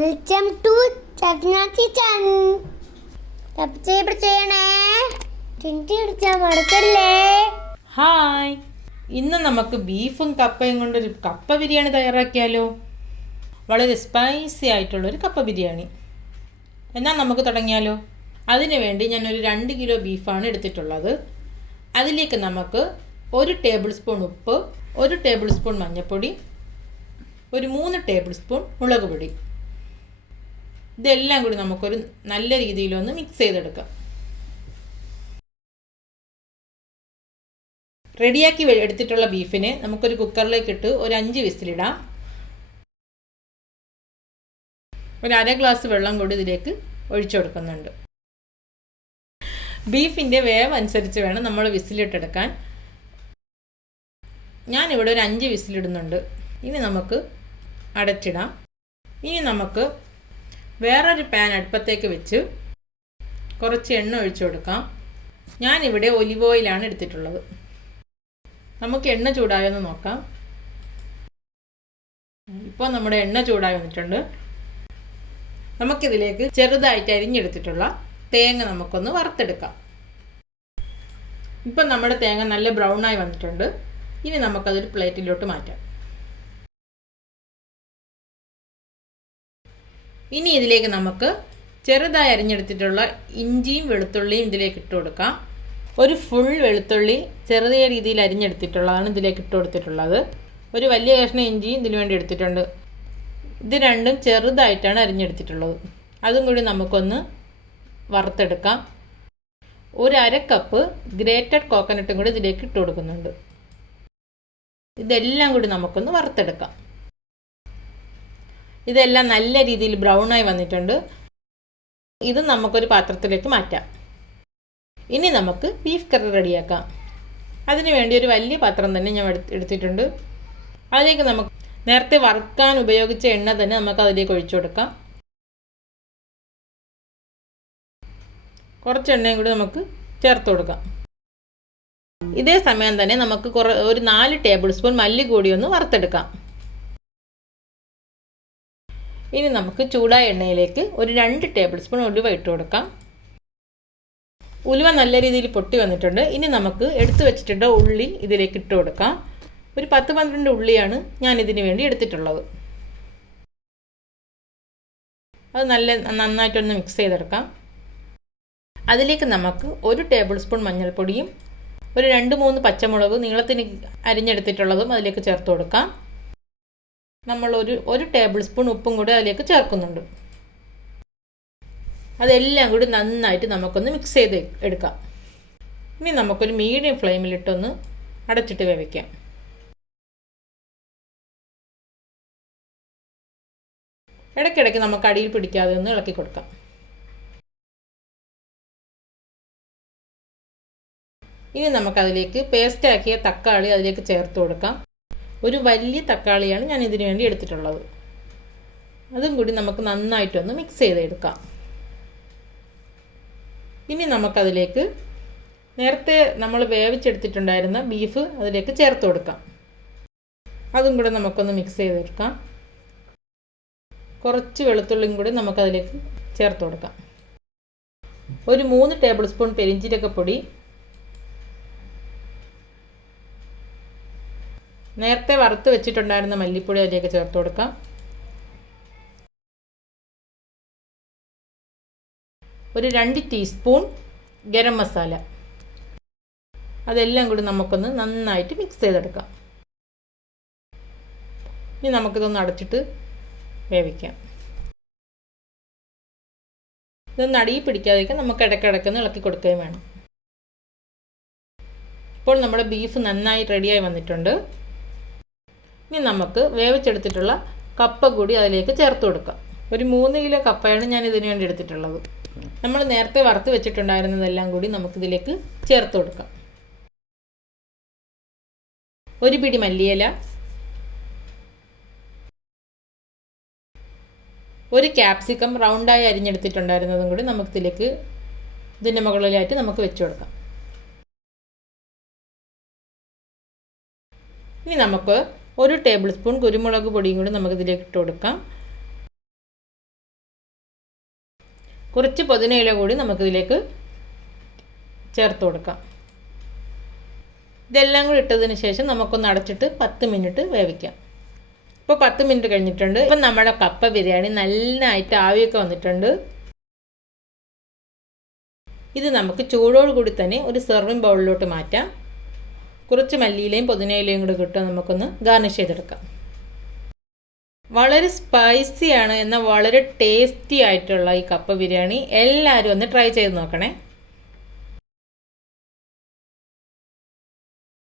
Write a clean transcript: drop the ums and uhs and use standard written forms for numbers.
Welcome to Shajanas kitchen. Subscribe ചെയ്യണേ. ചിന്തി അടിച്ചാൽ മറക്കല്ലേ. ഹായ്, ഇന്ന് നമുക്ക് ബീഫും കപ്പയും കൊണ്ടൊരു കപ്പ ബിരിയാണി തയ്യാറാക്കിയാലോ. വളരെ സ്പൈസി ആയിട്ടുള്ളൊരു കപ്പ ബിരിയാണി. എന്നാൽ നമുക്ക് തുടങ്ങിയാലോ. അതിനു വേണ്ടി ഞാനൊരു 2 കിലോ ബീഫാണ് എടുത്തിട്ടുള്ളത്. അതിലേക്ക് നമുക്ക് 1 ടേബിൾ സ്പൂൺ ഉപ്പ്, 1 ടേബിൾ സ്പൂൺ മഞ്ഞൾപ്പൊടി, ഒരു 3 ടേബിൾ സ്പൂൺ മുളക് പൊടി, ഇതെല്ലാം കൂടി നമുക്കൊരു നല്ല രീതിയിലൊന്ന് മിക്സ് ചെയ്തെടുക്കാം. റെഡിയാക്കി എടുത്തിട്ടുള്ള ബീഫിനെ നമുക്കൊരു കുക്കറിലേക്ക് ഇട്ട് ഒരു 5 വിസിലിടാം. ഒരു 1/2 ഗ്ലാസ് വെള്ളം കൂടി ഇതിലേക്ക് ഒഴിച്ചു കൊടുക്കുന്നുണ്ട്. ബീഫിൻ്റെ വേവ് അനുസരിച്ച് വേണം നമ്മൾ വിസിലിട്ടെടുക്കാൻ. ഞാനിവിടെ ഒരു 5 വിസിലിടുന്നുണ്ട്. ഇനി നമുക്ക് അടച്ചിടാം. ഇനി നമുക്ക് വേറൊരു പാൻ അടുപ്പത്തേക്ക് വെച്ച് കുറച്ച് എണ്ണ ഒഴിച്ചു കൊടുക്കാം. ഞാനിവിടെ ഒലിവ് ഓയിലാണ് എടുത്തിട്ടുള്ളത്. നമുക്ക് എണ്ണ ചൂടായെന്ന് നോക്കാം. ഇപ്പോൾ നമ്മുടെ എണ്ണ ചൂടായി വന്നിട്ടുണ്ട്. നമുക്കിതിലേക്ക് ചെറുതായിട്ട് അരിഞ്ഞെടുത്തിട്ടുള്ള തേങ്ങ നമുക്കൊന്ന് വറുത്തെടുക്കാം. ഇപ്പം നമ്മുടെ തേങ്ങ നല്ല ബ്രൗണായി വന്നിട്ടുണ്ട്. ഇനി നമുക്കതൊരു പ്ലേറ്റിലോട്ട് മാറ്റാം. ഇനി ഇതിലേക്ക് നമുക്ക് ചെറുതായി അരിഞ്ഞെടുത്തിട്ടുള്ള ഇഞ്ചിയും വെളുത്തുള്ളിയും ഇതിലേക്ക് ഇട്ട് കൊടുക്കാം. ഒരു ഫുൾ വെളുത്തുള്ളി ചെറിയ രീതിയിൽ അരിഞ്ഞെടുത്തിട്ടുള്ളതാണ് ഇതിലേക്ക് ഇട്ട് കൊടുത്തിട്ടുള്ളത്. ഒരു വലിയ കഷ്ണം ഇഞ്ചിയും ഇതിനു വേണ്ടി എടുത്തിട്ടുണ്ട്. ഇത് രണ്ടും ചെറുതായിട്ടാണ് അരിഞ്ഞെടുത്തിട്ടുള്ളത്. അതും കൂടി നമുക്കൊന്ന് വറുത്തെടുക്കാം. ഒരു 1/2 കപ്പ് ഗ്രേറ്റഡ് കോക്കനട്ടും കൂടി ഇതിലേക്ക് ഇട്ട് കൊടുക്കുന്നുണ്ട്. ഇതെല്ലാം കൂടി നമുക്കൊന്ന് വറുത്തെടുക്കാം. ഇതെല്ലാം നല്ല രീതിയിൽ ബ്രൗണായി വന്നിട്ടുണ്ട്. ഇത് നമുക്കൊരു പാത്രത്തിലേക്ക് മാറ്റാം. ഇനി നമുക്ക് ബീഫ് കറി റെഡിയാക്കാം. അതിനു വേണ്ടി ഒരു വലിയ പാത്രം തന്നെ ഞാൻ എടുത്തിട്ടുണ്ട്. അതിലേക്ക് നമുക്ക് നേരത്തെ വറുക്കാൻ ഉപയോഗിച്ച എണ്ണ തന്നെ നമുക്ക് അതിലേക്ക് ഒഴിച്ചു കൊടുക്കാം. കുറച്ച് എണ്ണയും കൂടി നമുക്ക് ചേർത്ത് കൊടുക്കാം. ഇതേ സമയം തന്നെ നമുക്ക് ഒരു 4 ടേബിൾ സ്പൂൺ മല്ലി കൂടി ഒന്ന് വറുത്തെടുക്കാം. ഇനി നമുക്ക് ചൂടായ എണ്ണയിലേക്ക് ഒരു 2 ടേബിൾ സ്പൂൺ ഉലുവ ഇട്ട് കൊടുക്കാം. ഉലുവ നല്ല രീതിയിൽ പൊട്ടി വന്നിട്ടുണ്ട്. ഇനി നമുക്ക് എടുത്തു വെച്ചിട്ടുള്ള ഉള്ളി ഇതിലേക്ക് ഇട്ട് കൊടുക്കാം. ഒരു 10-12 ഉള്ളിയാണ് ഞാൻ ഇതിന് വേണ്ടി എടുത്തിട്ടുള്ളത്. അത് നന്നായിട്ടൊന്ന് മിക്സ് ചെയ്തെടുക്കാം. അതിലേക്ക് നമുക്ക് 1 ടേബിൾ സ്പൂൺ മഞ്ഞൾപ്പൊടിയും ഒരു 2-3 പച്ചമുളക് നീളത്തിന് അരിഞ്ഞെടുത്തിട്ടുള്ളതും അതിലേക്ക് ചേർത്ത് കൊടുക്കാം. നമ്മൾ ഒരു ടേബിൾ സ്പൂൺ ഉപ്പും കൂടി അതിലേക്ക് ചേർക്കുന്നുണ്ട്. അതെല്ലാം കൂടി നന്നായിട്ട് നമുക്കൊന്ന് മിക്സ് ചെയ്ത് എടുക്കാം. ഇനി നമുക്കൊരു മീഡിയം ഫ്ലെയിമിലിട്ടൊന്ന് അടച്ചിട്ട് വേവിക്കാം. ഇടയ്ക്കിടയ്ക്ക് നമുക്ക് അടിയിൽ പിടിക്കാതെ ഒന്ന് ഇളക്കി കൊടുക്കാം. ഇനി നമുക്കതിലേക്ക് പേസ്റ്റാക്കിയ തക്കാളി അതിലേക്ക് ചേർത്ത് കൊടുക്കാം. ഒരു വലിയ തക്കാളിയാണ് ഞാൻ ഇതിനു വേണ്ടി എടുത്തിട്ടുള്ളത്. അതും കൂടി നമുക്ക് നന്നായിട്ടൊന്ന് മിക്സ് ചെയ്തെടുക്കാം. ഇനി നമുക്കതിലേക്ക് നേരത്തെ നമ്മൾ വേവിച്ചെടുത്തിട്ടുണ്ടായിരുന്ന ബീഫ് അതിലേക്ക് ചേർത്ത് കൊടുക്കാം. അതും കൂടി നമുക്കൊന്ന് മിക്സ് ചെയ്തെടുക്കാം. കുറച്ച് വെളുത്തുള്ളിയും കൂടി നമുക്കതിലേക്ക് ചേർത്ത് കൊടുക്കാം. ഒരു 3 ടേബിൾ സ്പൂൺ പെരിഞ്ജീരകപ്പൊടി, നേരത്തെ വറുത്ത് വെച്ചിട്ടുണ്ടായിരുന്ന മല്ലിപ്പൊടി അതിലേക്ക് ചേർത്ത് കൊടുക്കാം. ഒരു 2 ടീസ്പൂൺ ഗരം മസാല, അതെല്ലാം കൂടി നമുക്കൊന്ന് നന്നായിട്ട് മിക്സ് ചെയ്തെടുക്കാം. ഇനി നമുക്കിതൊന്ന് അടച്ചിട്ട് വേവിക്കാം. ഇതൊന്ന് അടിയിൽ പിടിക്കാതിരിക്കാൻ നമുക്ക് ഇടയ്ക്കിടയ്ക്കൊന്ന് ഇളക്കി കൊടുക്കുകയും വേണം. ഇപ്പോൾ നമ്മുടെ ബീഫ് നന്നായി റെഡിയായി വന്നിട്ടുണ്ട്. ഇനി നമുക്ക് വേവിച്ചെടുത്തിട്ടുള്ള കപ്പ കൂടി അതിലേക്ക് ചേർത്ത് കൊടുക്കാം. ഒരു 3 കിലോ കപ്പയാണ് ഞാൻ ഇതിനു വേണ്ടി എടുത്തിട്ടുള്ളത്. നമ്മൾ നേരത്തെ വറുത്ത് വെച്ചിട്ടുണ്ടായിരുന്നതെല്ലാം കൂടി നമുക്കിതിലേക്ക് ചേർത്ത് കൊടുക്കാം. ഒരു പിടി മല്ലിയില, ഒരു ക്യാപ്സിക്കം റൗണ്ടായി അരിഞ്ഞെടുത്തിട്ടുണ്ടായിരുന്നതും കൂടി നമുക്കിതിലേക്ക് ഇതിൻ്റെ മുകളിലായിട്ട് നമുക്ക് വെച്ച് കൊടുക്കാം. ഇനി നമുക്ക് 1 ടേബിൾ സ്പൂൺ കുരുമുളക് പൊടിയും കൂടി നമുക്കിതിലേക്ക് ഇട്ട് കൊടുക്കാം. കുറച്ച് പുതിനയില കൂടി നമുക്കിതിലേക്ക് ചേർത്ത് കൊടുക്കാം. ഇതെല്ലാം കൂടി ഇട്ടതിന് ശേഷം നമുക്കൊന്ന് അടച്ചിട്ട് 10 മിനിറ്റ് വേവിക്കാം. ഇപ്പോൾ 10 മിനിറ്റ് കഴിഞ്ഞിട്ടുണ്ട്. ഇപ്പം നമ്മുടെ കപ്പ ബിരിയാണി നന്നായിട്ട് ആവിയൊക്കെ വന്നിട്ടുണ്ട്. ഇത് നമുക്ക് ചൂടോടുകൂടി തന്നെ ഒരു സെർവിങ് ബൗളിലോട്ട് മാറ്റാം. കുറച്ച് മല്ലിയിലയും പുതിനയിലയും കൂടി കിട്ടുക നമുക്കൊന്ന് ഗാർണിഷ് ചെയ്തെടുക്കാം. വളരെ സ്പൈസിയാണ് എന്നാൽ വളരെ ടേസ്റ്റി ആയിട്ടുള്ള ഈ കപ്പ ബിരിയാണി എല്ലാവരും ഒന്ന് ട്രൈ ചെയ്ത് നോക്കണേ.